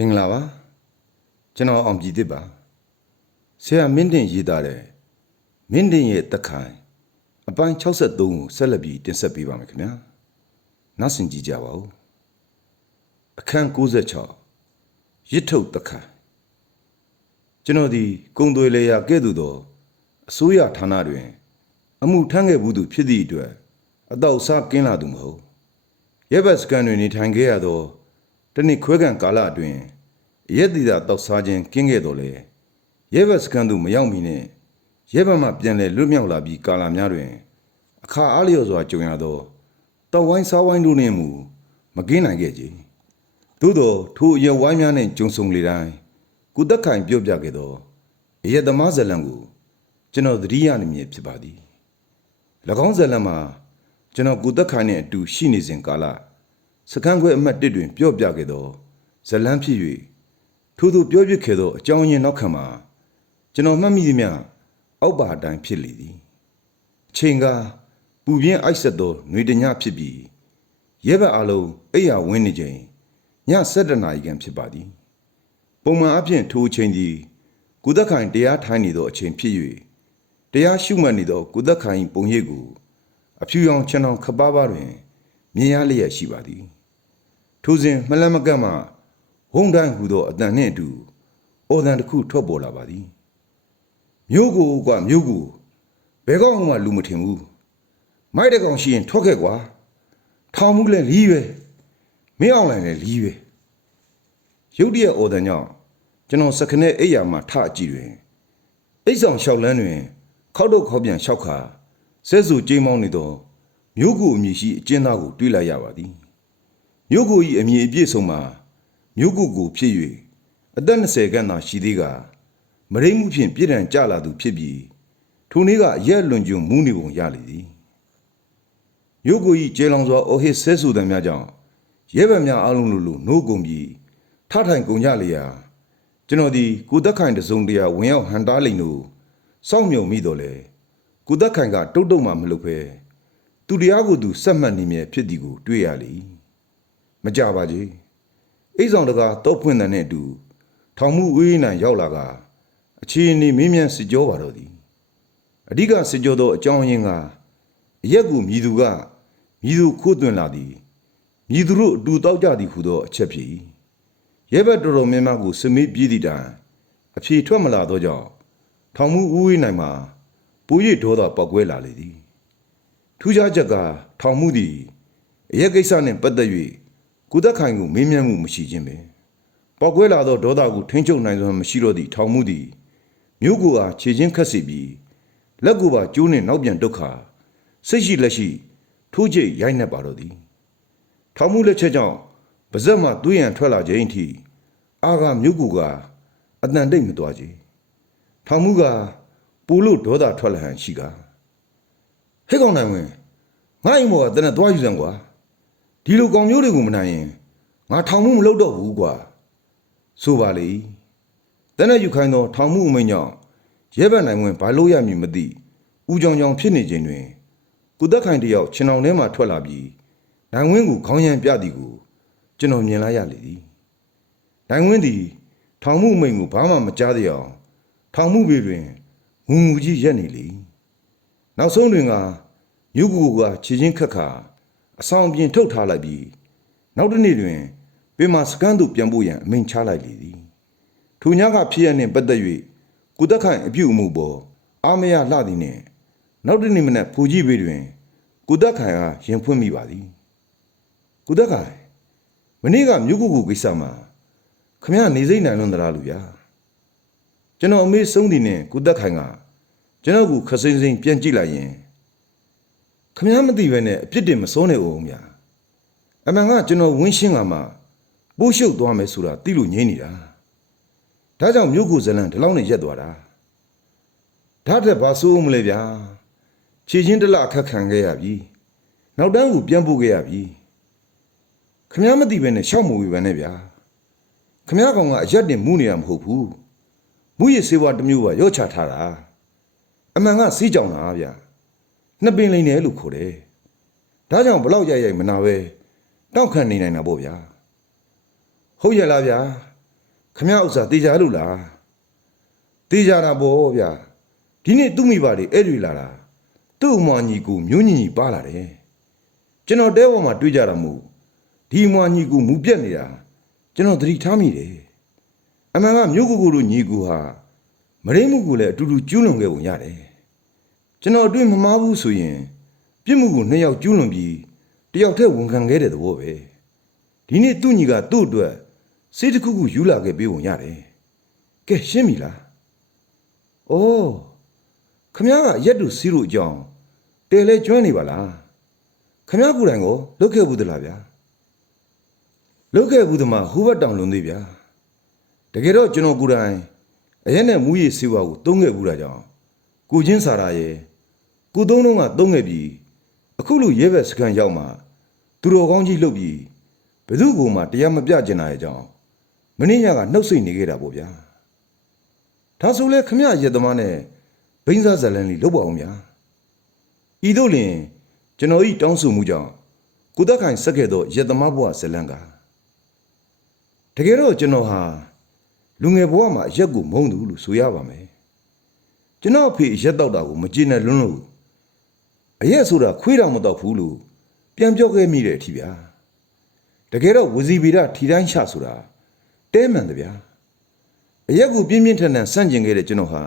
မင်္ဂလာပါကျွန်တော်အောင်ကြည်တစ်ပါဆရာမင်းတင်ရေးသားတဲ့မင်းတင်ရဲ့တက်ခိုင်အပိုင်း63ကိုဆက်လက်ပြီးတင်ဆက်ပေးပါမယ်ခင်ဗျာနောက်ဆင်ကြည့်ကြပါဦးအခန်း96ရစ်ထုတ်တက်ခိုင်ကျွန်တော်ဒီကုံသွေလေယာကဲ့သို့သောအစိုးရဌာနတွင် အမှုထမ်းခဲ့ဘူးသူဖြစ်သည့်အတွက်အတော့စားကင်းလာသူမဟုတ်ရဲဘတ်စကန်တွင်နေထိုင်ခဲ့ရသောတနစ်ခွဲကန်ကာလအတွင်း ရက်တီသာတောက်စားခြင်းကင်းခဲ့တော်လေရဲဘတ်စကန်သို့မရောက်မီနှင့်ရဲဘတ်မှပြန်လည်လွတ်မြောက်လာပြီးကာလများတွင် အခါအားလျော်စွာကြုံရသောတောက်ဝိုင်းစားဝိုင်းတို့နှင့်မူမကင်းနိုင်ခဲ့ကြသို့သောထိုအရက်ဝိုင်းများနှင့်ကြုံဆုံလေတိုင်းကုသက်ခိုင်ပြော့ပြခဲ့သောအရက်သမားဇလံကိုကျွန်တော်သတိရနေမည်ဖြစ်ပါသည်၎င်းဇလံမှာကျွန်တော်ကုသက်ခိုင်နှင့်အတူရှိနေစဉ်ကာလစကန်းခွဲအမှတ်1တွင်ပြော့ပြခဲ့သောဇလံဖြစ်၍ ထို့သူပြောပြခဲ့သောအကြောင်းရင်းနောက်ခံမှာကျွန်တော်မှတ်မိသည်များအောက်ပါအတိုင်းဖြစ်လေသည်အချိန်ကပူပြင်းအိုက်ဆက်သောຫນွေတညဖြစ်ပြီးရဲဘက်အလုံးအိယာဝင်းနေချိန်ည7:00နာရီခန့်ဖြစ်ပါသည် ပုံမှန်အဖြစ်ထိုအချိန်သည်ကုသက်ခိုင်တရားထိုင်နေသောအချိန်ဖြစ်၍တရားရှုမှတ်နေသောကုသက်ခိုင်ပုံရိပ်ကိုအဖြူရောင်ချင်အောင်ခပ်ပါးပါးတွင်မြင်ရလျက်ရှိပါသည် ထိုစဉ်မလန့်မကန့်မှ ဝုံတိုင်းဟူသောအတန်နှင့်အတူအော်တန်တစ်ခုထွက်ပေါ်လာပါသည်မြို့ကိုကမြို့ကိုဘယ်ကောင်းမှလူမထင်ဘူးမိုက်တကောင်ရှိရင်ထွက်ခဲ့ကွာထောင်မှုလဲလီးပဲမင်းအောင်လိုက်လဲလီးပဲရုတ်တရက်အော်တန်ကြောင့်ကျွန်တော်စခနဲ့အိယာမှာထအကြည့်တွင်အိတ်ဆောင်လျှောက်လန်းတွင် ခောက်တော့ခောက်ပြန်လျှောက်ခါဆဲဆူကြိမ်မောင်းနေသောမြို့ကိုအမည်ရှိအကျဉ်းသားကိုတွေ့လိုက်ရပါသည်မြို့ကို၏အမည်အပြည့်စုံမှာ မြို့ကိုကိုဖြစ်၍အသက်20ခန့်သာရှိသေးကမရိမှုဖြင့်ပြည်တံကြလာသူဖြစ်ပြီးထိုနေ့ကအရက်လွန်ကျွန်းမူးနေပုံရလေသည်မြို့ကို၏ကျေလောင်စွာအိုဟစ်ဆဲဆူသံများကြောင့်ရဲဘက်များအလုံးလိုလိုနှိုးကုန်ပြီးထထိုင်ကုန်ကြလျာကျွန်တော်ဒီကိုသက်ခိုင်တစုံတရာဝင်ရောက်ဟန်တားလိန်တို့စောင့်မြုံမိတော့လေကိုသက်ခိုင်ကတုတ်တုတ်မှမလုပ်ပဲသူတရားကိုသူစက်မှတ်နေမြဲဖြစ်သည်ကို တွေ့ရလေမကြပါကြီး အိတ်ဆောင်တကားတော့ဖွင့်တဲ့နဲ့အတူထောင်မှုဝေးနိုင်ရောက်လာကအခြေအနေမင်းမြန်စစ်ကြောပါတော့သည်အဓိကစစ်ကြောသောအကြောင်းရင်းကအရက်ကိုမြည်သူကမြည်သူခိုးသွင်းလာသည်မြည်သူတို့အတူတောက်ကြသည်ဟုသောအချက်ဖြစ်၏ရဲဘက်တော်တော်များများကိုစမေးပြေးသည့်တိုင်အဖြေထွက်မလာသောကြောင့်ထောင်မှုဦးဝေးနိုင်မှာပူရစ်ဒေါသပောက်ကွဲလာလေသည်ထူးခြားချက်ကထောင်မှုသည်အရက်ကိစ္စနှင့်ပတ်သက်၍ ကုသက်ခိုင်ကိုမေးမြန်းမှုမရှိခြင်းပင်ပောက်ကွဲလာသောဒေါသကိုထိန်းချုပ်နိုင်စွမ်းမရှိတော့သည့်ထောင်မှုသည်မြို့ကိုအားခြေချင်းခတ်စီပြီးလက်ကိုပါကျိုးနှင့်နောက်ပြန်ဒုက္ခစိတ်ရှိလက်ရှိထိုးကျိတ်ရိုက်နှက်ပါတော့သည်ထောင်မှုလက်ချက်ကြောင့်ပါဇက်မှသွေးရန်ထွက်လာခြင်းအထိအာကမြို့ကူကအတန်တိတ်မသွားကြထောင်မှုကပူလို့ဒေါသထွက်လာဟန်ရှိကဟဲ့ကောင်နိုင်ဝင်ငါ့အိမ်ဘောကတနက်သွားယူစမ်းကွာ ဒီလိုကောင်မျိုးတွေကိုမနိုင်ရင်ငါထောင်မှုမလုပ်တော့ဘူးကွာဆိုပါလေတနက်ယူခိုင်းသောထောင်မှုအမိန့်ကြောင့်ရဲဘက်နိုင်ဝင်ဘာလို့ရမည်မသိဦးကြောင်ကြောင်ဖြစ်နေခြင်းတွင်ကုသက်ခိုင်တယောက်ခြင်အောင်ထဲမှထွက်လာပြီးနိုင်ဝင်းကိုခေါင်းရံပြသည်ကိုကျွန်တော်မြင်လိုက်ရလေသည်နိုင်ဝင်းသည်ထောင်မှုမိန်ကိုဘာမှမကြားသေးအောင်ထောင်မှုပေတွင်ငူငူကြီးရက်နေလေနောက်ဆုံးတွင်ကမြုပ်ကူကခြေချင်းခက်ခါ အဆောင်ပြင်ထုတ်ထားလိုက်ပြီးနောက်တစ်နေ့တွင်ပေမစကန်သို့ပြန်ဖို့ရန်အမိန့်ချလိုက်လေသည်ထိုညကဖြစ်ရနှင့်ပတ်သက်၍ကုသက်ခိုင်အပြုအမူပေါ်အာမရလှသည်နှင့်နောက်တစ်နေ့မနက်ဖူကြီးပေတွင်ကုသက်ခိုင်အားရင်ဖွင့်မိပါသည်ကုသက်ခိုင်မနေ့ကမြို့ကုကူကိစ္စမှာခမရနေစိမ့်နိုင်လွန်းသလားလူဗျာကျွန်တော်အမေဆုံးသည်နဲ့ကုသက်ခိုင်ကကျွန်တော်ကိုခစိမ့်စိမ့်ပြန်ကြည့်လိုက်ရင် ခမရမသိပဲနဲ့အပြစ်တင်မစိုးနဲ့ဦးဗျာအမှန်ကကျွန်တော်ဝင်းရှင်းကမှပိုးရှုပ်သွားမယ်ဆိုတာသိလို့ငြင်းနေတာဒါကြောင့်မြို့ကူဇလန်ဒီလောက်နဲ့ရက်သွားတာဒါတက်ဘာစိုးမလဲဗျာခြေချင်းတစ်လအခက်ခံခဲ့ရပြီနောက်တန်းကိုပြန်ပို့ခဲ့ရပြီခမ ्या မသိပဲနဲ့ရှောက်မူဝေပဲနဲ့ဗျာခမ ्या ကောင်ကအရက်တင်မူးနေတာမဟုတ်ဘူးမူရစေဝါတစ်မျိုးပါရော့ချထားတာအမှန်ကစီးကြောင်တာဗျာ နှစ်ပင်လိန်တယ်လို့ခေါ်တယ်ဒါကြောင့်ဘလောက်ရိုက်ရိုက်မနာပဲတောက်ခံနေနိုင်တာပေါ့ဗျာဟုတ်ရဲ့လားဗျာခမရဥစ္စာတေချာလို့လားတေချာတာပေါ့ဗျာဒီနေ့သူ့မိဘတွေအဲ့တွေလာတာသူ့အမွာညီကိုမျိုးညီညီပါလာတယ်ကျွန်တော်တဲပေါ်မှာတွေ့ကြတာမို့ဒီအမွာညီကိုမူပြက်နေတာကျွန်တော်သတိထားမိတယ်အမှန်ကမျိုးကိုကိုတို့ညီကိုဟာမရင်းမှုကိုလည်းအတူတူကျူးလွန်ခဲ့ပုံရတယ် ကျွန်တော်အတွေ့မမားဘူးဆိုရင် ပြစ်မှုကိုနှစ်ယောက်ကျူးလွန်ပြီးတယောက်တည်းဝန်ခံခဲ့တဲ့သဘောပဲဒီနေ့သူ့ညီကသူ့အတွက်စိတ်တစ်ခုခုယူလာခဲ့ပေးပုံရတယ်ကဲရှင်းပြီလား။အိုးခမ ्या ကရက်တူစီးလို့အကြောင်းတဲလဲကျွမ်းနေပါလား။ခမ ्या ကိုယ်တိုင်ကိုလုတ်ခဲ့ဘူးသလားဗျာ။လုတ်ခဲ့ဘူးသမားဟိုဘက်တောင်လွန်သေးဗျာ။တကယ်တော့ကျွန်တော်ကိုယ်တိုင်အရက်နဲ့မူရည်စီဝါကိုသုံးခဲ့ဘူးတာကြောင့်ကိုချင်းစာရာရဲ့ ကိုသုံးလုံးကသုံးခဲ့ပြီးအခုလိုရဲဘက်စကန်ရောက်မှသူတော်ကောင်းကြီးလှုပ်ပြီးဘယ်သူ့ကိုမှတရားမပြကျင်တာရဲ့ကြောင့်မင်းညကနှုတ်ဆိတ်နေခဲ့တာပေါ့ဗျာ။ဒါဆိုလဲခမရရက်သမားနဲ့ဘိန်းစားဇလန်လေးလုပ်ပါအောင်ဗျာဤသို့လျင်ကျွန်တော်ဤတောင်းဆိုမှုကြောင့်ကုသခိုင်ဆက်ခဲ့သောရက်သမားဘဝဇလန်ကတကယ်တော့ကျွန်တော်ဟာလူငယ်ဘဝမှာအရက်ကိုမုန်းသူလို့ဆိုရပါမယ်ကျွန်တော်အဖေအရက်တော့တာကိုမကြည်နဲ့လွန်းလို့ အရက်ဆိုတာခွေးတော်မတော့ဘူးလို့ပြန်ပြောခဲ့မိတဲ့အထိဗျာတကယ်တော့ဝစီဗီဒထီတိုင်းချဆိုတာတဲမှန်တယ်ဗျာအရက်ကိုပြင်းပြင်းထန်ထန်ဆန့်ကျင်ခဲ့တဲ့ကျွန်တော်ဟာ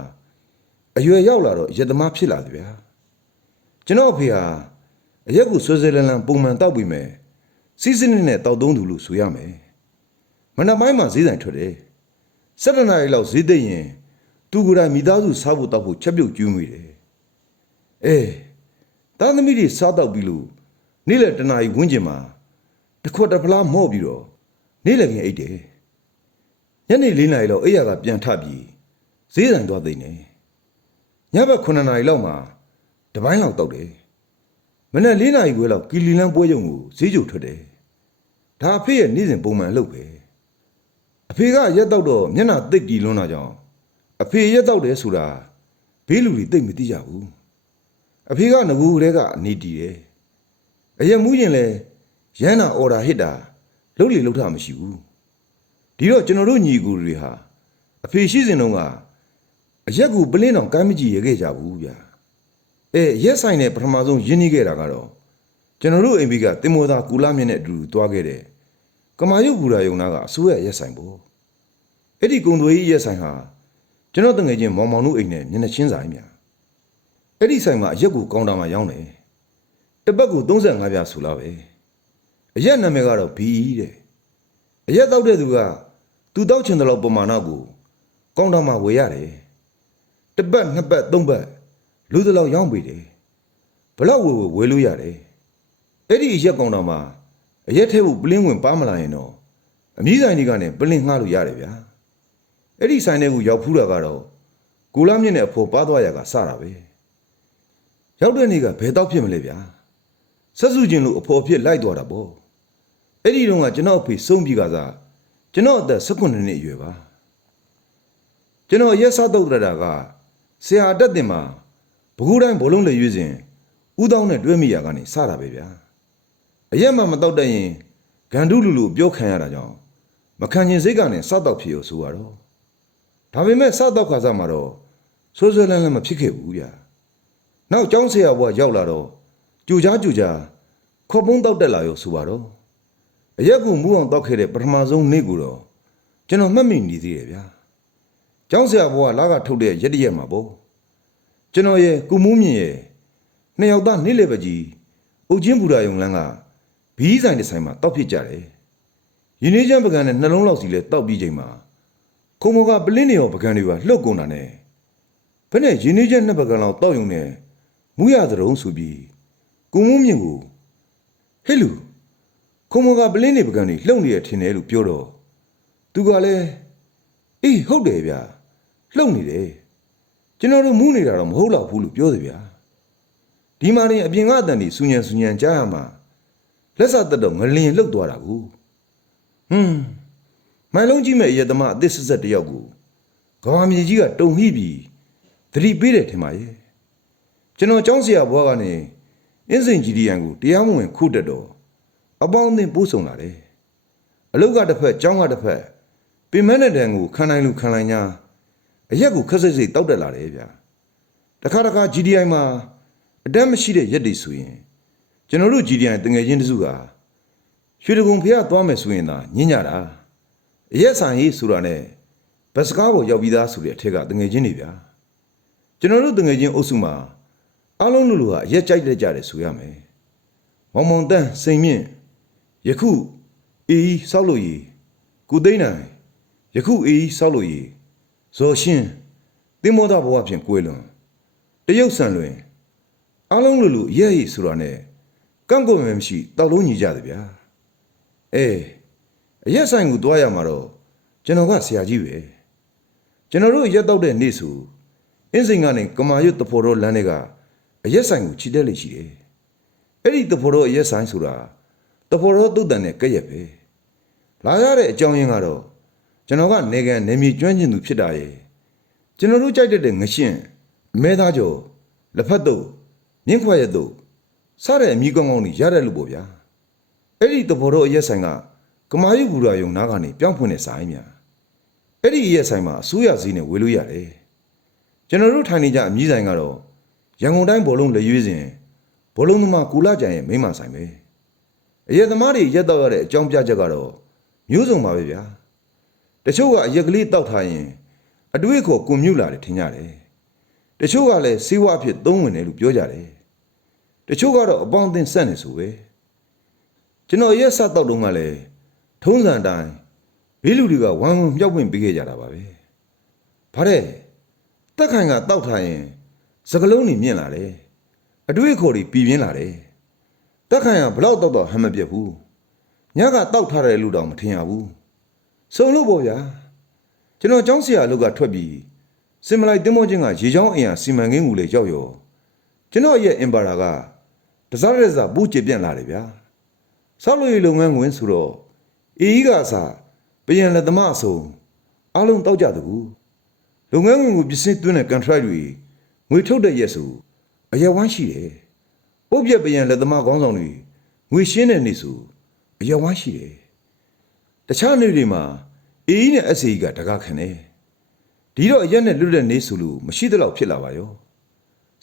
အရွယ်ရောက်လာတော့ရက်သမားဖြစ်လာတယ်ဗျာကျွန်တော်အဖေဟာအရက်ကိုဆွဲဆွဲလန်းလန်းပုံမှန်တောက်ပြီးမယ်စီးစနစ်နဲ့တောက်သုံးသူလို့ဆိုရမယ်မနက်ပိုင်းမှာဈေးဆိုင်ထွက်တယ်၁၇နာရီလောက်ဈေးသိပ်ရင်သူကိုယ်တိုင်မိသားစုစားဖို့တောက်ဖို့ချက်ပြုတ်ကျွေးမိတယ်အေး တာသမီတွေစားတောက်ပြီးလို့နေ့လယ်တနာရီဝန်းကျင်မှာတစ်ခွက်တစ်ဖလားမော့ပြီးတော့နေ့လယ်ခင်အိတ်တယ်ညနေ၄နာရီလောက်အိယာကပြန်ထပြီးဈေးဆိုင်သွားသိနေညဘက်9နာရီလောက်မှာတပိုင်းလောက်တောက်တယ်မနေ့၄နာရီခွဲလောက်ကီလီလန်းပွဲရုံကိုဈေးကြိုထွက်တယ်ဒါအဖေရဲ့နေ့စဉ်ပုံမှန်အလုပ်ပဲအဖေကရက်တောက်တော့မျက်နှာသိပ်တီလွန်းတာကြောင့်အဖေရက်တောက်တယ်ဆိုတာဘေးလူတွေသိပ်မသိကြဘူး အဖေကငကူကလေးကအနေတီတယ်အရက်မူးရင်လဲရမ်းတာအော်ဒါဟစ်တာလှုပ်လေလှုပ်တာမရှိဘူးဒီတော့ကျွန်တော်တို့ညီကိုတွေဟာအဖေရှိစဉ်တုန်းကအရက်ကိုပလင်းတောင်ကမ်းမကြည့်ရခဲ့ကြဘူးဗျာအဲရက်ဆိုင်နဲ့ပထမဆုံးရင်းနှီးခဲ့တာကတော့ကျွန်တော်တို့အိမ်ဘီကတင်မောသားကူလာမြင့်နဲ့အတူတူတွားခဲ့တဲ့ကမာယုတ်ဘူရာယုံနာကအစိုးရရက်ဆိုင်ပေါ့အဲ့ဒီကုံသွေးကြီးရက်ဆိုင်ဟာကျွန်တော်တငယ်ချင်းမောင်မောင်တို့အိမ်နဲ့မျက်နှာချင်းဆိုင်ဗျာ အဲ့ဒီဆိုင်မှာအရက်ကိုကောင်းတာမှရောင်းတယ်တစ်ပတ်ကို35ပြားဆိုလာပဲအရက်နာမည်ကတော့ဘီတဲ့အရက်တောက်တဲ့သူကသူတောက်ချင်တဲ့လောက်ပမာဏကိုကောင်းတာမှဝယ်ရတယ်တစ်ပတ်နှစ်ပတ်သုံးပတ်လူတစ်လောက်ရောင်းပေးတယ်ဘလောက်ဝယ်ဝယ်ဝယ်လို့ရတယ်အဲ့ဒီအရက်ကောင်းတာမှအရက်ထဲကိုပလင်းဝင်ပါမလာရင်တော့အမီးဆိုင်တွေကနေပလင်းငှားလို့ရတယ်ဗျာအဲ့ဒီဆိုင်တွေကိုရောက်ဖူးတာကတော့ကိုလာမြင့်နဲ့အဖို့ပါသွားရကစတာပဲ ရောက်တဲ့နေ့ကဘယ်တော့ဖြစ်မလဲဗျာဆက်စုချင်းလို့အဖို့အဖြစ်လိုက်သွားတာပေါ့အဲ့ဒီတော့ကကျွန်တော်အဖေဆုံးပြီးကစားကျွန်တော်အသက်18နှစ်အရွယ်ပါကျွန်တော်ရက်စားတော့တတာကဆရာအတက်တင်မှာဘကူတိုင်းဘလုံးလေရွေးစဉ်ဥတောင်းနဲ့တွဲမိရကနေစတာပဲဗျာအရက်မှမတော့တတ်ရင်ဂန္ဓုလူလူပြောခံရတာကြောင့်မခံချင်စိတ်ကနေစတော့ဖြစ်ရဆိုရတော့ဒါပေမဲ့စတော့ခါစားမှာတော့ဆွဲဆွဲလန်းလန်းမဖြစ်ခဲ့ဘူးဗျာ နောက်ကျောင်းဆရာဘွားရောက်လာတော့ကြူကြားကြူကြားခေါ်ပုံးတောက်တက်လာရောဆိုပါတော့အရက်ကူမူအောင်တောက်ခဲ့တဲ့ပထမဆုံးနေ့ကိုတော့ကျွန်တော်မှတ်မိနေသေးတယ်ဗျာ။ကျောင်းဆရာဘွားလာကထုတ်တဲ့ရက်တရက်မှာပေါ့။ကျွန်တော်ရဲ့ကုမူးမြင့်ရဲ့နှစ်ယောက်သားနေ့လေပဲကြီးအုတ်ချင်းဘူရာယုံလန်းကဘီးဆိုင်တစ်ဆိုင်မှာတောက်ဖြစ်ကြတယ်။ရင်းနှီးချမ်းပကံနဲ့နှလုံးလောက်စီလဲတောက်ပြီးချိန်မှာခုံမောကပလင်းနေရောပကံတွေပါလှုပ်ကုန်တာနဲ့ဘယ်နဲ့ရင်းနှီးချမ်းနှစ်ပကံလောက်တောက်ယုံနဲ့ မူရသရုံဆိုပြီးကုမူးမြင့်ကိုဟဲ့လူခုံမကပလင်းနေပကံနေလှုပ်နေရထင်တယ်လို့ပြောတော့သူကလည်းအေးဟုတ်တယ်ဗျာလှုပ်နေတယ်ကျွန်တော်တို့မူးနေတာတော့မဟုတ်တော့ဘူးလို့ပြောတယ်ဗျာဒီမှာရင်အပြင်ကအတန်ကြီးစူညံစူညံကြားရမှာလက်စသက်တော့ငလင်လှုပ်သွားတာကိုဟွန်းမိုင်လုံးကြီးမဲ့အရသမားအသစ်ဆက်ဆက်တယောက်ကိုကဘာမြေကြီးကတုံဟိပြီးသတိပေးတယ်ထင်ပါရဲ့ ကျွန်တော်ကျောင်းဆရာဘွားကနေအင်းစိန်ဂျီဒီယန်ကိုတရားမဝင်ခုတက်တော့အပေါင်းအသင်းပို့ဆောင်လာတယ်အလုတ်ကတစ်ဖက်ကျောင်းကတစ်ဖက်ပင်မနဲ့တန်ကိုခံနိုင်လူခံနိုင်ညာအရက်ကိုခက်စိတ်စိတ်တောက်တက်လာတယ်ဗျာတခါတခါ GDI မှာအတက်မရှိတဲ့ရက်တွေဆိုရင်ကျွန်တော်တို့ GDI တငယ်ချင်းတစုကရွှေတကုံဖះသွားမယ်ဆိုရင်သာညင်ညတာအရက်ဆိုင်ရေးဆိုတာနဲ့ဘတ်စကားပေါ်ရောက်ပြီးသားဆိုတဲ့အထက်ကတငယ်ချင်းတွေဗျာကျွန်တော်တို့တငယ်ချင်းအုပ်စုမှာ အားလုံးလူလူဟာအရက်ကြိုက်တတ်ကြတယ်ဆိုရမယ်မောင်မောင်တန်းစိန်မြင့်ယခုအေးဆောက်လို့ရည်ကုသိန်းနိုင်ယခုအေးဆောက်လို့ရည်ဇော်ရှင်းတင်မောဒဘဝဖြင့်ကိုယ်လွန်တရုတ်ဆန်လွင်အားလုံးလူလူအရက်ရည်ဆိုတာနဲ့ကန့်ကွက်မယ်မရှိတောက်လုံးညီကြတယ်ဗျာအေးအရက်ဆိုင်ကိုတွားရမှာတော့ကျွန်တော်ကဆရာကြီးပဲကျွန်တော်တို့ရက်တော့တဲ့နေ့ဆိုအင်းစိန်ကနေကမာရွတ်တဖို့တော့လမ်းတွေက အရက်ဆိုင်ကိုခြိတက်လေရှိတယ်အဲ့ဒီတဖို့တော့အရက်ဆိုင်ဆိုတာတဖို့တော့တုတ်တန်နဲ့ကဲ့ရက်ပဲလာရတဲ့အကြောင်းရင်းကတော့ကျွန်တော်ကနေကန်နေမြေကျွမ်းကျင်သူဖြစ်တာရဲ့ကျွန်တော်တို့ကြိုက်တတ်တဲ့ငရှင်းအမဲသားကျော်လက်ဖက်တုပ်မြင့်ခွက်ရက်တုပ်စတဲ့အမိကောင်းကောင်းကြီးရတဲ့လူပေါ့ဗျာအဲ့ဒီတဖို့တော့အရက်ဆိုင်ကကမာရွတ်ဘူရာယုံနားကနေပြောင်းဖွင့်တဲ့ဆိုင်များအဲ့ဒီအရက်ဆိုင်မှာအစိုးရစည်းနဲ့ဝေလို့ရတယ်ကျွန်တော်တို့ထိုင်နေကြအမြည်ဆိုင်ကတော့ ရန်ကုန်တိုင်းဘောလုံးလက်ရွေးစဉ်ဘောလုံးသမားကူလာကြံရဲ့မိမဆိုင်ပဲအရက်သမားတွေရက်တော့ရတဲ့အကြောင်းပြချက်ကတော့မျိုးစုံပါပဲဗျာတချို့ကအရက်ကလေးတောက်ထားရင်အတွေးခေါ်ကွန်မြူလာတယ်ထင်ကြတယ်တချို့ကလည်းစေဝါအဖြစ်သုံးဝင်တယ်လို့ပြောကြတယ်တချို့ကတော့အပေါင်းအသင်းဆက်နေဆိုပဲကျွန်တော်ရက်ဆက်တော့တုန်းကလည်းထုံးစံအတိုင်းဘေးလူတွေကဝမ်းဝမ်းမြောက်ပွင့်ပေးခဲ့ကြတာပါပဲဗါတဲ့တက်ခိုင်ကတောက်ထားရင် စကလုံးတွေမြင့်လာတယ်အတွေးခေါ်တွေပြည်ပြင်းလာတယ်တက်ခိုင်ကဘလောက်တောက်တော့ဟမ်းမပြတ်ဘူးညကတောက်ထားတယ်လို့တော့မထင်ရဘူးစုံလို့ပေါ့ဗျာကျွန်တော်ចောင်းဆရာအလုပ်ကထွက်ပြီးစင်မလိုက်တင်းမောချင်းကရေချောင်းအင်အားစီမံကိန်းကူလေရောက်ရောကျွန်တော်ရဲ့အင်ပါရာကတစားရစားပူးကျပြန့်လာတယ်ဗျာဆောက်လို့ရလုပ်ငန်းဝင်ဆိုတော့အေးကြီးကအစားပြန်လက်သမားအစုံအားလုံးတောက်ကြတကူလုပ်ငန်းဝင်ကိုပစ္စည်းသွင်းတဲ့ contract တွေ ငွေထုတ်တဲ့ရက်ဆိုအရက်ဝမ်းရှိတယ်ပုတ်ပြက်ပြန်လက်သမားခေါင်းဆောင်တွေငွေရှင်းတဲ့နေ့ဆိုအရက်ဝမ်းရှိတယ်တခြားနေ့တွေမှာအေးကြီးနဲ့ SA ကတကားခံတယ်ဒီတော့အရက်နဲ့လွတ်တဲ့နေ့ဆိုလို့မရှိသလောက်ဖြစ်လာပါရော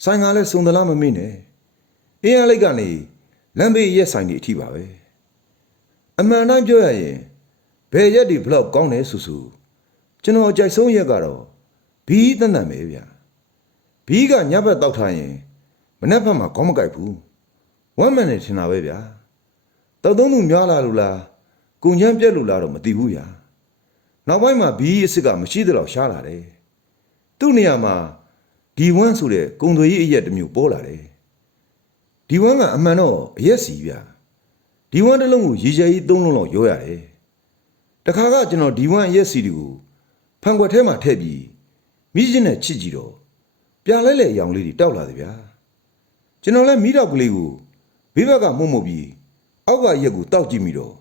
ဆိုင်ကလည်းစုံသလားမမေ့နဲ့အင်းအားလိုက်ကနေလမ်းဘေးရက်ဆိုင်တွေအထိပါပဲအမှန်တိုင်းပြောရရင်ဘယ်ရက်ဒီဘလောက်ကောင်းတယ်ဆူဆူကျွန်တော်အကြိုက်ဆုံးရက်ကတော့ဘီးတန်တန်ပဲဗျာ ဘီးကညဘက်တောက်ထားရင်မနေ့ဘက်မှာကောင်းမကြိုက်ဘူးဝမ်းမန်နေထင်တာပဲဗျာတောက်သုံးသူများလာလို့လားကုံချမ်းပြက်လို့လားတော့မသိဘူးဗျာနောက်ပိုင်းမှာဘီးအစ်စ်ကမရှိသလောက်ရှားလာတယ်သူ့နေရာမှာဒီဝမ်းဆိုတဲ့ကုံသွေးကြီးအရက်တစ်မျိုးပေါ်လာတယ်ဒီဝမ်းကအမှန်တော့အရက်စီဗျာဒီဝမ်းတစ်လုံးကိုရေချယ်ကြီးသုံးလုံးလောက်ရောရတယ်တခါကကျွန်တော်ဒီဝမ်းရက်စီဒီကိုဖန်ခွက်ထဲမှာထည့်ပြီးမိချင်းနဲ့ချစ်ကြည့်တော့ ပြလဲလဲအယောင်လေးတွေတောက်လာတယ်ဗျာကျွန်တော်လည်းမိတော့ကလေးကိုဘေးဘက်ကမှုတ်မှုတ်ပြီးအောက်ကရက်ကိုတောက်ကြည့်မိတော့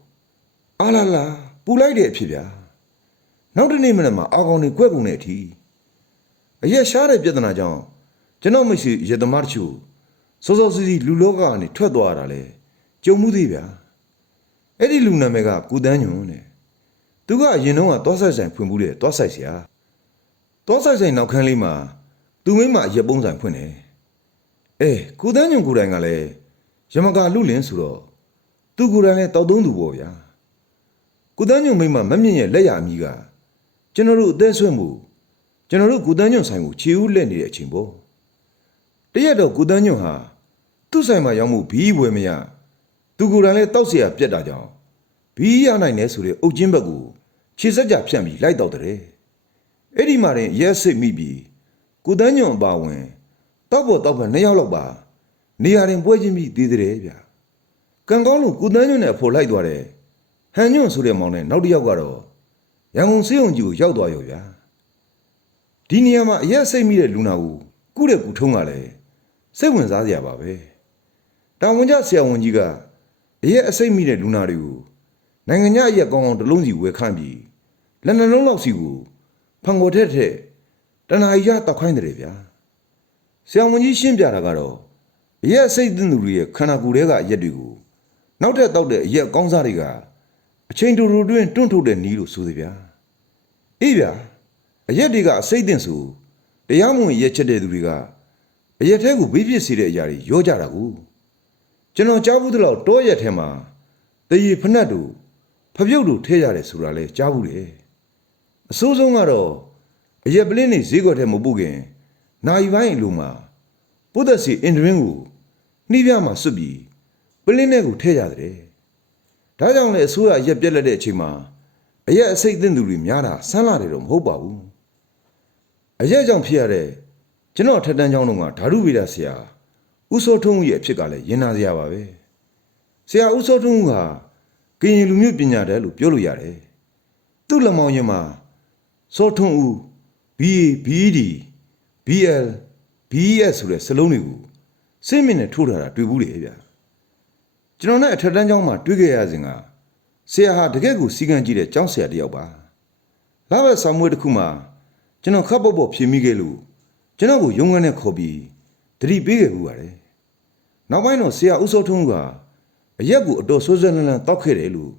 အာလာလာပူလိုက်တဲ့အဖြစ်ဗျာနောက်တနေ့မနက်မှာအာကောင်တွေကွက်ကုန်တဲ့အထိအရက်ရှားတဲ့ပြဿနာကြောင့်ကျွန်တော်မရှိရသမားတချို့စောစောစီးစီးလူလောကကနေထွက်သွားတာလေကြုံမှုသေးဗျာအဲ့ဒီလူနာမည်ကကုတန်းညွန်းတဲ့သူကအရင်တော့သွားဆိုင်ဆိုင်ဖွင့်ဘူးတဲ့သွားဆိုင်ဆရာသွားဆိုင်ဆိုင်နောက်ခန်းလေးမှာ သူမင်းမအရက်ပုံးဆိုင်ဖွင့်တယ်အဲကုတန်းညွန်းကိုယ်တိုင်ကလည်းရမကလူလင်းဆိုတော့သူကိုယ်တိုင်လည်းတောက်သုံးသူပေါ့ဗျာကုတန်းညွန်းမိမမမြင့်ရဲ့လက်ရအမိကကျွန်တော်တို့အသက်ဆွဲမှုကျွန်တော်တို့ကုတန်းညွန့်ဆိုင်ကိုခြေဦးလက်နေတဲ့အချိန်ပေါ့တရက်တော့ကုတန်းညွန့်ဟာသူ့ဆိုင်မှာရောက်မှုဘီးဝယ်မရသူကိုယ်တိုင်လည်းတောက်เสียပြက်တာကြောင့်ဘီးရနိုင်တယ်ဆိုတဲ့အုတ်ချင်းဘက်ကိုခြေစက်ကြဖြန့်ပြီးလိုက်တော့တဲ့အဲ့ဒီမှာရင်ရဲစစ်မိပြီး ကုတန်းညွန့်အပါဝင်တောက်ပေါ်တောက်ဖက်နှစ်ယောက်လောက်ပါနေရာတင်ပွဲချင်းပြီးသေးတဲ့ဗျာကံကောင်းလို့ကုတန်းညွန့်နဲ့အဖို့လိုက်သွားတယ်ဟန်ညွန့်ဆိုတဲ့မောင်နဲ့နောက်တစ်ယောက်ကတော့ရန်ကုန်စေးုံကြီးကိုရောက်သွားရောဗျာဒီနေရာမှာအရက်စိတ်မိတဲ့လူနာကိုကုတဲ့ကူထုံးကလည်းစိတ်ဝင်စားစရာပါပဲတာဝန်ကျဆရာဝန်ကြီးကအရက်အစိတ်မိတဲ့လူနာတွေကိုနိုင်ငံခြားအရက်ကောင်းကောင်းတစ်လုံးစီဝယ်ခန့်ပြီးလက်နှလုံးလောက်စီကိုဖန်ကိုထက်ထက် တဏှာကြီးရတောက်ခိုင်းတယ်ဗျာဆရာဝန်ကြီးရှင်းပြတာကတော့အရက်စိတ်သင့်သူတွေရဲ့ခန္ဓာကိုယ်ထဲကအရက်တွေကိုနောက်ထပ်တောက်တဲ့အရက်ကောင်းစားတွေကအချိန်တူတူတွင်းတွန့်ထုတ်တဲ့နီးလို့ဆိုသေးဗျာအေးဗျာအရက်တွေကအစိတ်တင်ဆိုတရားမဝင်ရက်ချက်တဲ့သူတွေကအရက်ထဲကိုဘေးပြစ်စေတဲ့အရာတွေရောကြတာကိုကျွန်တော်ကြားဘူးသလောက်တောရက်ထဲမှာတရေဖနှက်တို့ဖပြုတ်တို့ထဲရတယ်ဆိုတာလဲကြားဘူးတယ်အဆိုးဆုံးကတော့ အရက်ပလင်းနေဈေးကွက်ထဲမပုတ်ခင်နိုင်ပိုင်းအလိုမှာပုဒ်သက်စီအင်ဒရင်းကိုနှီးပြမှာစွတ်ပြီးပလင်းထဲကိုထဲရတယ်ဒါကြောင့်လေအစိုးရအရက်ပြက်လက်တဲ့အချိန်မှာအရက်အစိတ်အသင့်သူတွေများတာဆန်းလာတယ်တော့မဟုတ်ပါဘူးအရက်ကြောင့်ဖြစ်ရတဲ့ကျွန်တော်ထက်တန်းကျောင်းတော်ကဓာတုဗေဒဆရာဦးစောထုံးဦးရဲ့အဖြစ်ကလည်းရင်နာစရာပါပဲဆရာဦးစောထုံးဦးဟာကရင်လူမျိုးပညာတယ်လို့ပြောလို့ရတယ်သူ့လက်မောင်းရင်မှာစောထုံးဦး BA BD BL BS ဆိုတဲ့စလုံးတွေကိုစိတ်မြင့်နဲ့ထိုးထားတာတွေ့ဘူးလေဗျာကျွန်တော်နဲ့အထက်တန်းကျောင်းမှာတွေ့ခဲ့ရစဉ်ကဆရာဟာတကယ့်ကိုစီကံကြည့်တဲ့ကျောင်းဆရာတစ်ယောက်ပါလာဘက်ဆောင်မွေးတစ်ခုမှာကျွန်တော်ခပ်ပုတ်ပုတ်ဖြေမိခဲ့လို့ကျွန်တော်ကိုရုံးခန်းနဲ့ခေါ်ပြီးတတိပေးခဲ့ဘူးပါတယ်နောက်ပိုင်းတော့ဆရာဦးစောထုံးကအရက်ကိုအတော်ဆွဆွလန်းလန်းတောက်ခဲ့တယ်လို့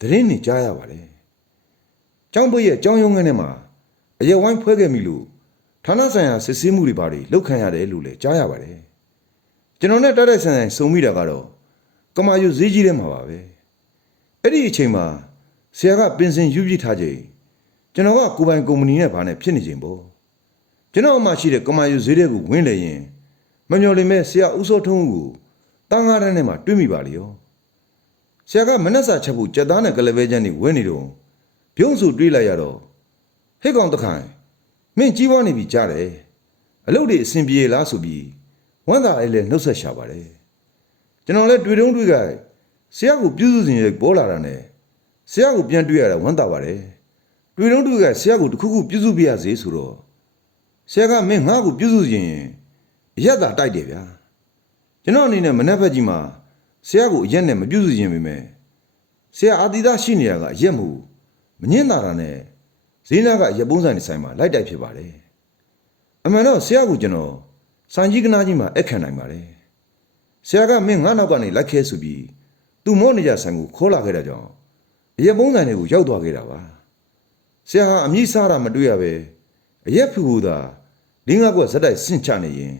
သတင်းနေကြားရပါတယ်ကျောင်းပွေရဲ့ကျောင်းရုံးခန်းထဲမှာ အရက်ဝိုင်းဖွဲခဲ့မိလို့ဌာနဆိုင်ရာစစ်ဆေးမှုတွေပါတွေလောက်ခံရတယ်လို့လည်းကြားရပါတယ်ကျွန်တော်နဲ့တိုက်တိုက်ဆိုင်ဆိုင်စုံမိတာကတော့ကမာယူဈေးကြီးထဲမှာပါပဲအဲ့ဒီအချိန်မှာဆရာကပင်စင်ယူပြထားချိန်ကျွန်တော်ကကိုပိုင်ကုမ္ပဏီနဲ့ဗာနဲ့ဖြစ်နေချိန်ပေါ့ကျွန်တော်အမှရှိတဲ့ကမာယူဈေးတွေကိုဝင်လေရင်မမျော်လင့်မဲ့ဆရာဦးစောထုံးကိုတန်းကားတန်းထဲမှာတွေ့မိပါလေရောဆရာကမနှက်စာချက်ဖို့ကြက်သားနဲ့ကလပဲချမ်းတွေဝင်နေတော့ပြုံးစုတွေးလိုက်ရတော့ ဟဲ့ကောင်တခိုင်မင်းကြီးပွားနေပြီကြားတယ်အလုပ်တွေအဆင်ပြေလားဆိုပြီးဝမ်းသာလေးလည်းနှုတ်ဆက်ရှာပါတယ်ကျွန်တော်လည်းတွေ့တုံးတွေ့ကြဆရာကိုပြုစုစဉ်ရပေါ်လာတာနဲ့ဆရာကိုပြန်တွေ့ရတာဝမ်းသာပါတယ်တွေ့တုံးတွေ့ကြဆရာကိုတစ်ခုခုပြုစုပြရစေဆိုတော့ဆရာကမင်းငါ့ကိုပြုစုရင်အရက်သာတိုက်တယ်ဗျာကျွန်တော်အနေနဲ့မနှက်ဖက်ကြီးမှာဆရာကိုအရက်နဲ့မပြုစုခြင်းပဲမယ်ဆရာအာတိသားရှိနေတာကအရက်မဟုတ်မငင်းတာတာနဲ့ ဈေးနာကရက်ပုံးဆိုင်နေဆိုင်မှာလိုက်တိုက်ဖြစ်ပါတယ်အမှန်တော့ဆရာကကျွန်တော်စံကြီးကနာကြီးမှာအခန့်နိုင်ပါတယ်ဆရာကမင်းငါနောက်ကနေလိုက်ခဲဆိုပြီးသူ့မော့နေကြဆိုင်ကိုခေါ်လာခဲ့တာကြောင့်ရက်ပုံးဆိုင်တွေကိုရောက်သွားခဲ့တာပါဆရာဟာအမြင့်စားတာမတွေ့ရပဲအရက်ဖူဖူသာလင်းကားကွက်ဇက်တိုက်ဆင့်ချနေရင်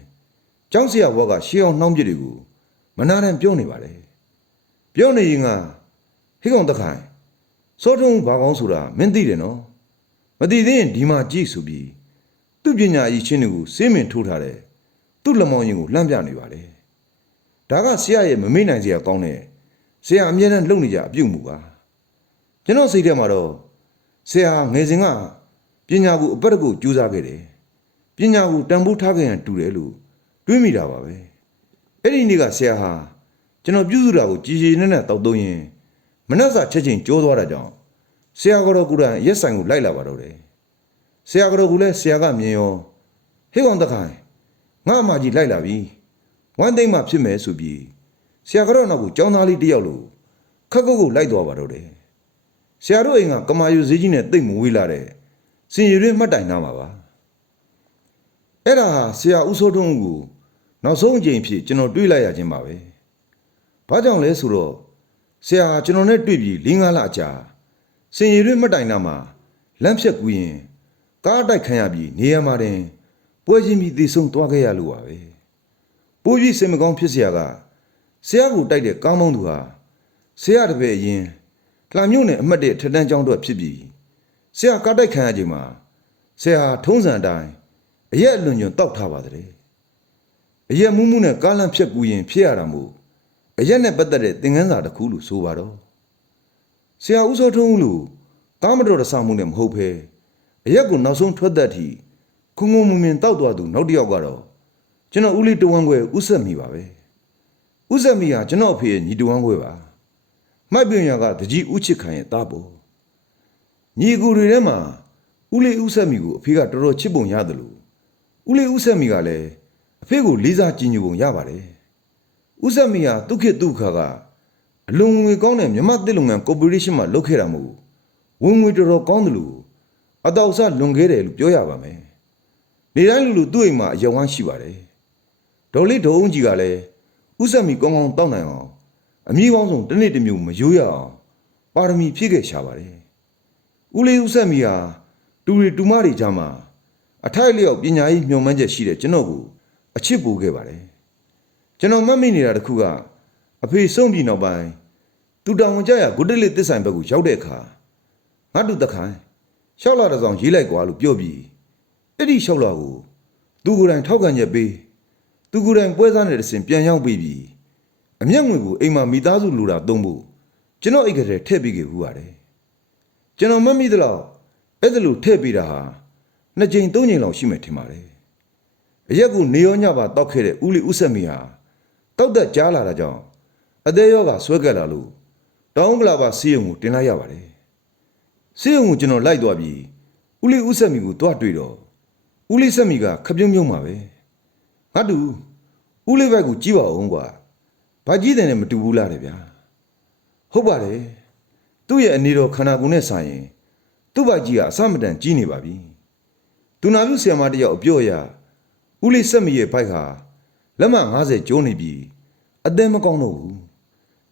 ကျောင်းဆရာဘောကရှေးအောင်နှောင်းပြစ်တွေကိုမနာတမ်းပြောနေပါတယ်ပြောနေရင်ကဟိကောင်တခိုင်စောထုံးဘာကောင်းဆိုတာမင်းသိတယ်နော် မသိသေးရင်ဒီမှာကြည့်ဆိုပြီးသူ့ပညာအကြီးချင်းတွေကိုစေးမင်ထိုးထားတယ်သူ့လက်မောင်းရင်ကိုလှမ်းပြနေပါတယ်ဒါကဆရာရဲ့မမေ့နိုင်စရာကောင်းတဲ့ဆရာအမြဲတမ်းလုပ်နေကြအပြုတ်မှုပါကျွန်တော်စိတ်ထဲမှာတော့ဆရာငယ်စဉ်ကပညာကိုအပတ်တကုတ်ကြိုးစားခဲ့တယ်ပညာကိုတန်ဖိုးထားခဲ့ရန်တူတယ်လို့တွေးမိတာပါပဲအဲ့ဒီနေ့ကဆရာဟာကျွန်တော်ပြုစုတာကိုကြည်ကြည်နဲ့နဲ့တောက်သုံးရင်မနှက်စာချက်ချင်းကြောသွားတာကြောင့် ဆရာကတော့ကိုယ်တိုင်ရက်ဆိုင်ကိုလိုက်လာပါတော့တယ်ဆရာကတော့ကလည်းဆရာကမြင်ရောဟေးကောင်တခိုင်ငါအမကြီးလိုက်လာပြီဝမ်းသိမ့်မှဖြစ်မယ်ဆိုပြီးဆရာကတော့နောက်ကိုចောင်းသားလေးတယောက်လိုခက်ကုတ်ကုတ်လိုက်သွားပါတော့တယ်ဆရာတို့အိမ်ကကမာယူဈေးကြီးနဲ့တိတ်မဝေးလာတဲ့စင်ရည်ရင်းမှတ်တိုင်နာမှာပါအဲ့ဒါဟာဆရာဦးစိုးထွန်းကိုနောက်ဆုံးအကြိမ်ဖြစ်ကျွန်တော်တွေးလိုက်ရခြင်းပါပဲဘာကြောင့်လဲဆိုတော့ဆရာကျွန်တော်နဲ့တွေ့ပြီး၄၅လအကြာ စင်ရီတွင်မတိုင်တာမှာလမ်းဖြတ်ကူးရင်ကားတိုက်ခံရပြီးနေရာမှာတင်ပွဲချင်းပြီးသေဆုံးသွားခဲ့ရလို့ပါပဲပိုးကြီးစင်မကောင်းဖြစ်စရာကဆရာကိုတိုက်တဲ့ကားမောင်းသူဟာဆရာတပည့်အရင်လှမြို့နယ်အမှတ်တဲ့အထက်တန်းကျောင်းတော့ဖြစ်ပြီးဆရာကားတိုက်ခံရချိန်မှာဆရာထုံးစံအတိုင်းအရက်အလွန်ကျွန်တောက်ထားပါတယ်အရက်မူးမူးနဲ့ကားလမ်းဖြတ်ကူးရင်ဖြစ်ရတာမို့အရက်နဲ့ပတ်သက်တဲ့သင်ခန်းစာတစ်ခုလို့ဆိုပါတော့ ဆရာဦးစောထုံးဦးလို့ကားမတော်တဆမှုနဲ့မဟုတ်ဘဲအရက်ကိုနောက်ဆုံးထွက်သက်ထိခုံငုံမမြင်တောက်သွားသူနောက်တစ်ယောက်ကတော့ကျွန်တော်ဦးလေးတဝန်းခွဲဥဆက်မိပါပဲဥဆက်မိဟာကျွန်တော်အဖေရဲ့ညီတဝန်းခွဲပါမှတ်ပညာကတကြီးဥချစ်ခံရဲ့သားပေါ်ညီကူတွေထဲမှာဦးလေးဥဆက်မိကိုအဖေကတော်တော်ချစ်ပုံရတယ်လို့ဦးလေးဥဆက်မိကလည်းအဖေကိုလေးစားကြည်ညိုပုံရပါတယ်ဥဆက်မိဟာဒုက္ခဒုက္ခက အလွန်ငွေကောင်းတဲ့မြမတစ်လုပ်ငန်းကော်ပိုရေးရှင်းမှာလုပ်ခဲ့တာမဟုတ်ဝင်ငွေတော်တော်ကောင်းတယ်လို့အတောက်ဆလွန်ခဲ့တယ်လို့ပြောရပါမယ်နေတိုင်းလူလူသူ့အိမ်မှာအယဝမ်းရှိပါတယ်ဒေါ်လေးဒေါ်အောင်ကြီးကလည်းဥဆက်မိကောင်းကောင်းတောက်နိုင်အောင်အမည်ကောင်းဆုံးတစ်နေ့တစ်မျိုးမယိုးရအောင်ပါရမီဖြည့်ခဲ့ရှာပါတယ်ဦးလေးဥဆက်မိဟာတူရီတူမတွေကြားမှာအထိုက်အလျောက်ပညာရေးမျှော်မှန်းချက်ရှိတဲ့ကျွန်တော်ကိုအချစ်ပူခဲ့ပါတယ်ကျွန်တော်မှတ်မိနေတာတစ်ခုက အဖေဆုံးပြီးနောက်ပိုင်းသူတောင်ဝင်ကြရဂုတ္တလိသစ္ဆိုင်ဘက်ကိုရောက်တဲ့အခါငါတို့တခိုင်းရှောက်လာတဲ့ဆောင်ရေးလိုက်ကွာလို့ပြောပြီးအဲ့ဒီရှောက်လာကိုသူကိုယ်တိုင်ထောက်ခံချက်ပေးသူကိုယ်တိုင်ပွဲစားနေတဲ့စင်ပြန်ရောက်ပြီးပြီးအမျက်ငွေကိုအိမ်မှာမိသားစုလူတာသုံးဖို့ကျွန်တော်အိတ်ကလေးထည့်ပေးခဲ့ဘူးပါတယ်ကျွန်တော်မတ်မိသလောက်အဲ့ဒါလို့ထည့်ပေးတာဟာနှစ်ကြိမ်သုံးကြိမ်လောက်ရှိမယ်ထင်ပါတယ်အရက်ကူနေရောညပါတောက်ခဲ့တဲ့ဦးလီဦးဆက်မီဟာတောက်တက်ကြားလာတာကြောင့် အသေးရောဂါဆွဲကက်လာလို့တောင်းကလာပါစီးရုံကိုတင်လိုက်ရပါတယ်စီးရုံကိုကျွန်တော်လိုက်သွားပြီးဦးလီဦးဆက်မီကိုတွားတွေ့တော့ဦးလီဆက်မီကခပြုံးပြုံးပါပဲငါတူဦးလီဘက်ကိုကြည့်ပါဦးကွာဘာကြီးတယ်နဲ့မတူဘူးလားတဲ့ဗျာဟုတ်ပါတယ်သူ့ရဲ့အနေတော်ခန္ဓာကိုယ်နဲ့ဆိုင်ရင်သူ့ဘာကြီးကအစမတန်ကြီးနေပါပြီ။သူနာပြုဆရာမတစ်ယောက်အပြော့အရဦးလေးဆက်မီရဲ့ဘိုက်ဟာလက်မ90ကျိုးနေပြီအသက်မကောင်းတော့ဘူး။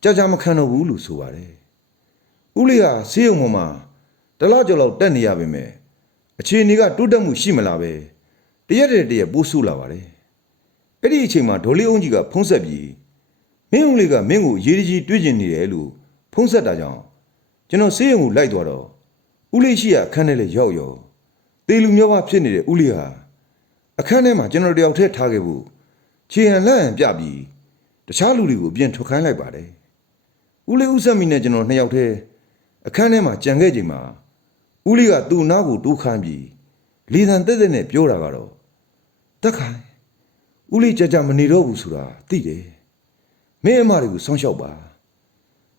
ကြာကြာမခံတော့ဘူးလို့ဆိုပါတယ်။ဦးလေးဟာဆေးရုံပေါ်မှာတလားကြော်လောက်တက်နေရပါမယ်။အခြေအနေကတိုးတက်မှုရှိမလားပဲ။တရက်တည်းတရက်ပိုးဆူလာပါတယ်။အဲ့ဒီအချိန်မှာဒေါ်လေးအုံးကြီးကဖုံးဆက်ပြီးမင်းဦးလေးကမင်းကိုအရေးကြီးတွေ့ကျင်နေတယ်လို့ဖုံးဆက်တာကြောင့်ကျွန်တော်ဆေးရုံကိုလိုက်သွားတော့ဦးလေးရှိရအခန်းထဲလေရောက်ရောတေလူမျိုးပါဖြစ်နေတဲ့ဦးလေးဟာအခန်းထဲမှာကျွန်တော်တယောက်တည်းထားခဲ့ဖို့ခြေဟန်လက်ဟန်ပြပြီးတခြားလူတွေကိုအပြင်ထွက်ခိုင်းလိုက်ပါတယ် ဦးလေးဦးဆက်မီနဲ့ကျွန်တော်နှစ်ယောက်တည်းအခန်းထဲမှာကြံခဲ့ချိန်မှာဦးလေးကသူ့နားကိုတိုးခိုင်းပြီးလီသံတက်တက်နဲ့ပြောတာကတော့တက်ခိုင်းဦးလေးကြကြမနေတော့ဘူးဆိုတာသိတယ်မင်းအမတွေကိုဆောင်းလျှောက်ပါ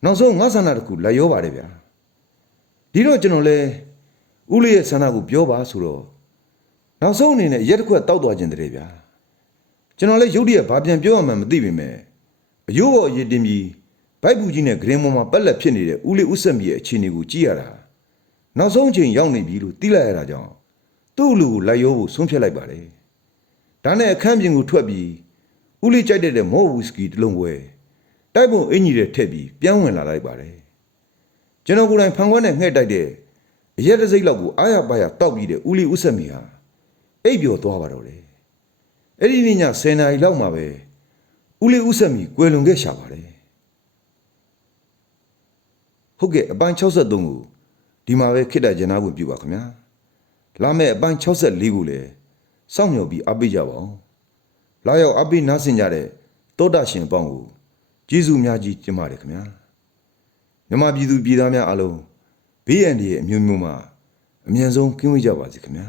နောက်ဆုံးငါဆန္ဒတစ်ခုလက်ရောပါတယ်ဗျာဒီတော့ကျွန်တော်လဲဦးလေးရဲ့ဆန္ဒကိုပြောပါဆိုတော့နောက်ဆုံးအနေနဲ့ရက်တစ်ခွက်တောက်သွားခြင်းတည်းဗျာကျွန်တော်လဲရုတ်တရက်ဘာပြန်ပြောရမှန်းမသိပေမဲ့အယိုးပေါ်အရေးတင်ပြီး ဘိုက်ပူကြီးနဲ့ဂရင်မော်မှာပက်လက်ဖြစ်နေတဲ့ဦးလေးဦးဆက်မီရဲ့အခြေအနေကိုကြည့်ရတာနောက်ဆုံးအချိန်ရောက်နေပြီလို့သိလိုက်ရတာကြောင့်သူ့လူကိုလက်ရောဖို့ဆုံးဖြတ်လိုက်ပါတယ်ဒါနဲ့အခန်းပြင်ကိုထွက်ပြီးဦးလေးကြိုက်တဲ့မော်ဝီစကီတစ်လုံးပွဲတိုက်ပုံအင်ကြီးတဲ့ထက်ပြီးပြန်ဝင်လာလိုက်ပါတယ်ကျွန်တော်ကိုယ်တိုင်ဖန်ခွက်နဲ့ငှဲ့တိုက်တဲ့အရက်တစ်စိမ့်လောက်ကိုအားရပါရတောက်ပြီးတဲ့ဦးလီဦးဆက်မီဟာအိပ်ပျော်သွားပါတော့တယ်အဲ့ဒီနေ့ည10နာရီလောက်မှာပဲဦးလီဦးဆက်မီကွယ်လွန်ခဲ့ရှာပါတယ် ဟုတ်ကဲ့အပိုင်း63ကိုဒီမှာပဲခိတ္တကျင်နာကိုပြုပါခင်ဗျာလာမယ့်အပိုင်း64ကိုလည်းစောင့်မျှော်ပြီးအားပေးကြပါအောင်လာရောက်အားပေးနားဆင်ကြတဲ့တောတာရှင်အပေါင်းကိုကျေးဇူးများကြီးတင်ပါတယ်ခင်ဗျာမြမပြည်သူပြည်သားများအားလုံးဘေးအန္တရာယ်အမျိုးမျိုးမှာအမြန်ဆုံးကင်းဝေးကြပါစေခင်ဗျာ